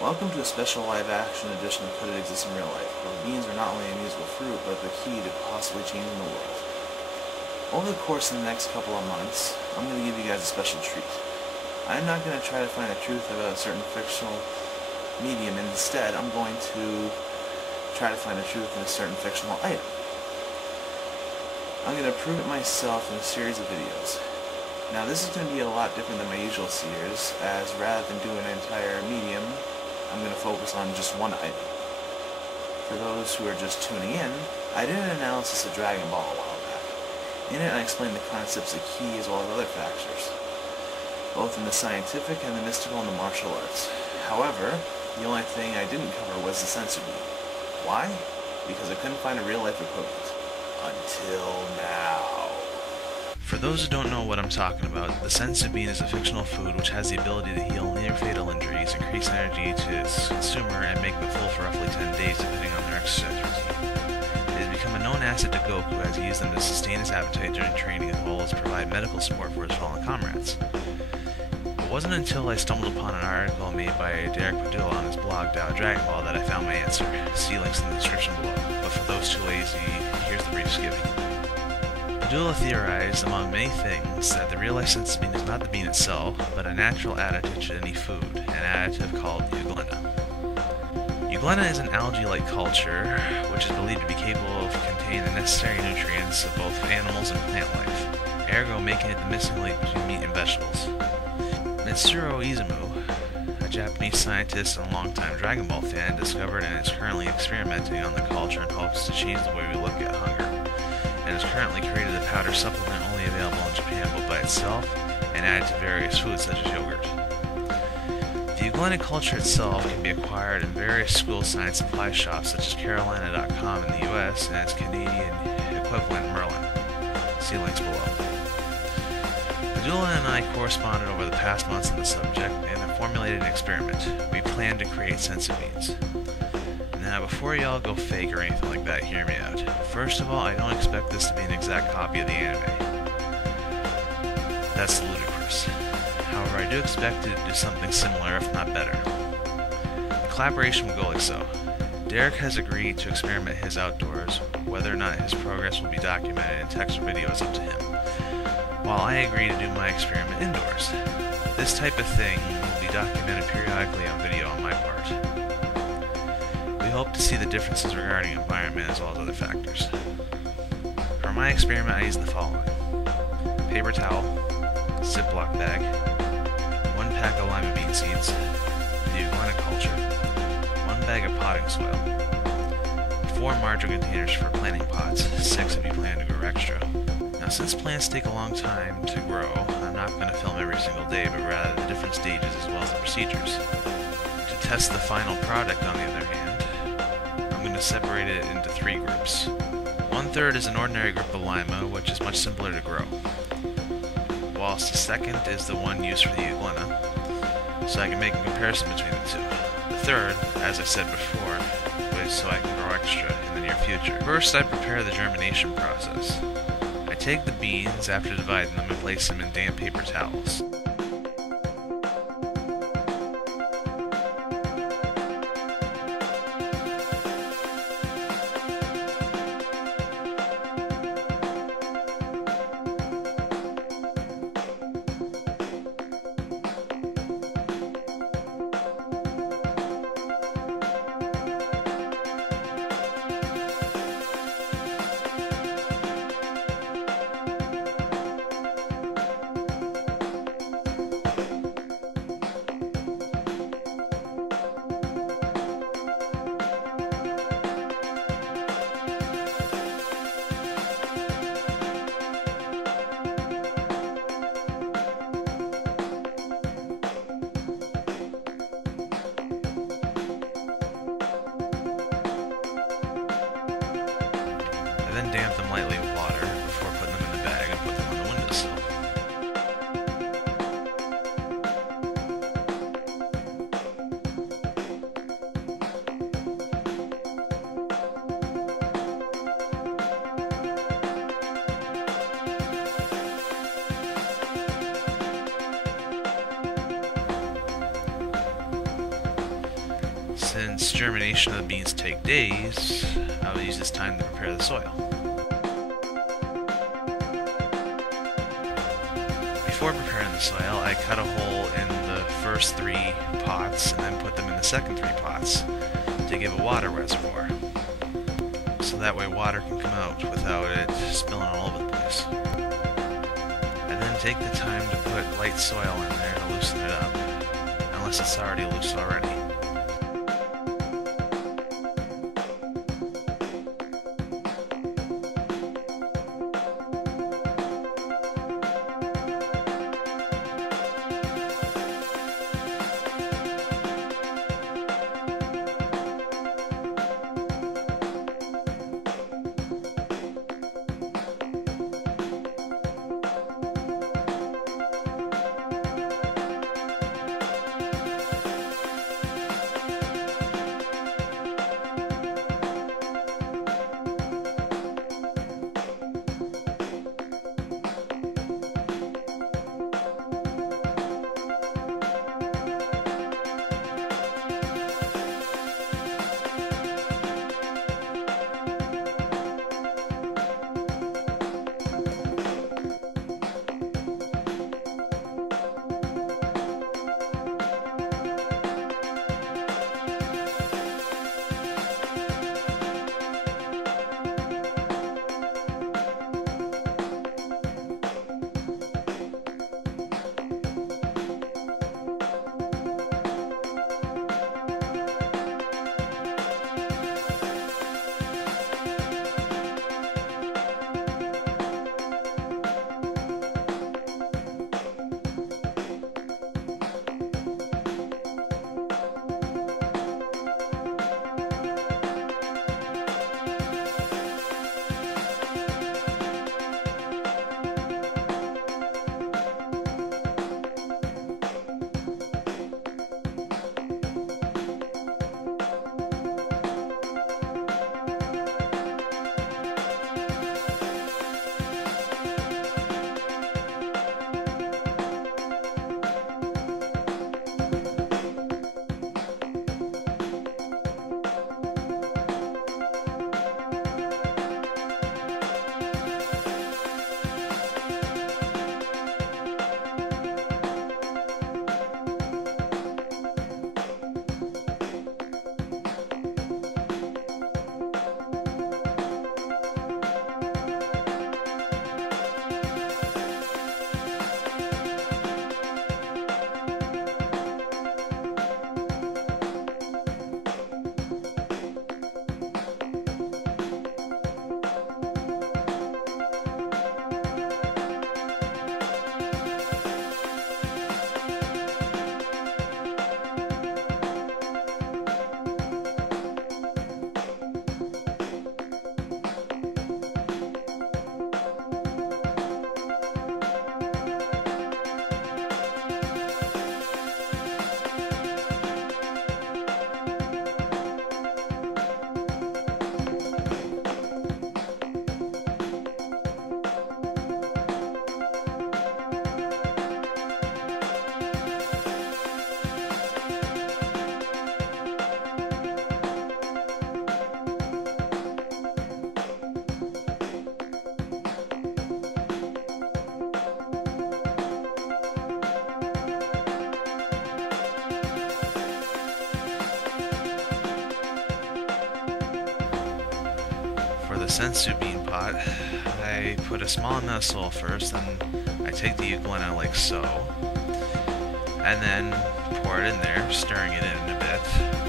Welcome to a special live-action edition of Could It Exist in Real Life, where beans are not only a musical fruit, but the key to possibly changing the world. Over the course of the next couple of months, I'm going to give you guys a special treat. I'm not going to try to find the truth about a certain fictional medium, and instead I'm going to try to find the truth in a certain fictional item. I'm going to prove it myself in a series of videos. Now this is going to be a lot different than my usual series, as rather than doing an entire medium, I'm going to focus on just one item. For those who are just tuning in, I did an analysis of Dragon Ball a while back. In it I explained the concepts of ki as well as other factors, both in the scientific and the mystical and the martial arts. However, the only thing I didn't cover was the Senzu bean. Why? Because I couldn't find a real life equivalent. Until now. For those who don't know what I'm talking about, the Senzu bean is a fictional food which has the ability to heal near-fatal injuries, increase energy to its consumer, and make them full for roughly 10 days depending on their exercise routine. It has become a known asset to Goku as he used them to sustain his appetite during training as well as provide medical support for his fallen comrades. It wasn't until I stumbled upon an article made by Derek Padula on his blog Dragon Ball that I found my answer. See links in the description below, but for those too lazy, here's the brief skimming. Padula theorized, among many things, that the real-life Senzu bean is not the bean itself, but a natural additive to any food, an additive called Euglena. Euglena is an algae-like culture, which is believed to be capable of containing the necessary nutrients of both animals and plant life, ergo making it the missing link between meat and vegetables. Mitsuru Izumu, a Japanese scientist and a longtime Dragon Ball fan, discovered and is currently experimenting on the culture in hopes to change the way we look at hunger, and has currently created a powder supplement only available in Japan both by itself and added to various foods such as yogurt. The Euglena culture itself can be acquired in various school science supply shops such as Carolina.com in the US and its Canadian equivalent Merlin. See links below. Padula and I corresponded over the past months on the subject and have formulated an experiment. We plan to create Senzu beans. Now, before y'all go fake or anything like that, hear me out. First of all, I don't expect this to be an exact copy of the anime. That's ludicrous. However, I do expect it to do something similar, if not better. The collaboration will go like so. Derek has agreed to experiment his outdoors. Whether or not his progress will be documented in text or video is up to him, while I agree to do my experiment indoors. This type of thing will be documented periodically on video on my part. We hope to see the differences regarding environment as well as other factors. For my experiment, I used the following: paper towel, Ziploc bag, 1 pack of lima bean seeds, the Euglena culture, 1 bag of potting soil, 4 margarine containers for planting pots, 6 if you plan to grow extra. Now, since plants take a long time to grow, I'm not going to film every single day, but rather the different stages as well as the procedures. To test the final product, on the other hand, I'm going to separate it into 3 groups. 1/3 is an ordinary group of lima, which is much simpler to grow, whilst the second is the one used for the Euglena, so I can make a comparison between the two. The third, as I said before, is so I can grow extra in the near future. First, I prepare the germination process. I take the beans after dividing them and place them in damp paper towels. then damp them lightly with water before putting them in the bag and put them on the windowsill. Since germination of the beans take days, I will use this time to prepare the soil. Before preparing the soil, I cut a hole in the first 3 pots and then put them in the second 3 pots to give a water reservoir. So that way water can come out without it spilling all over the place. And then take the time to put light soil in there to loosen it up, unless it's already loose already. the Senzu bean pot, I put a small amount of soil first, then I take the Euglena like so, and then pour it in there, stirring it in a bit,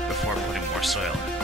before putting more soil in.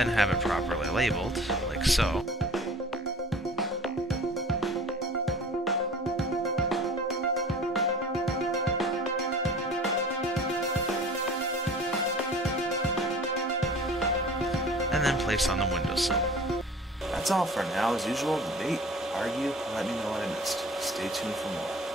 then have it properly labeled, like so. And then place on the windowsill. That's all for now. As usual, debate, argue, let me know what I missed. Stay tuned for more.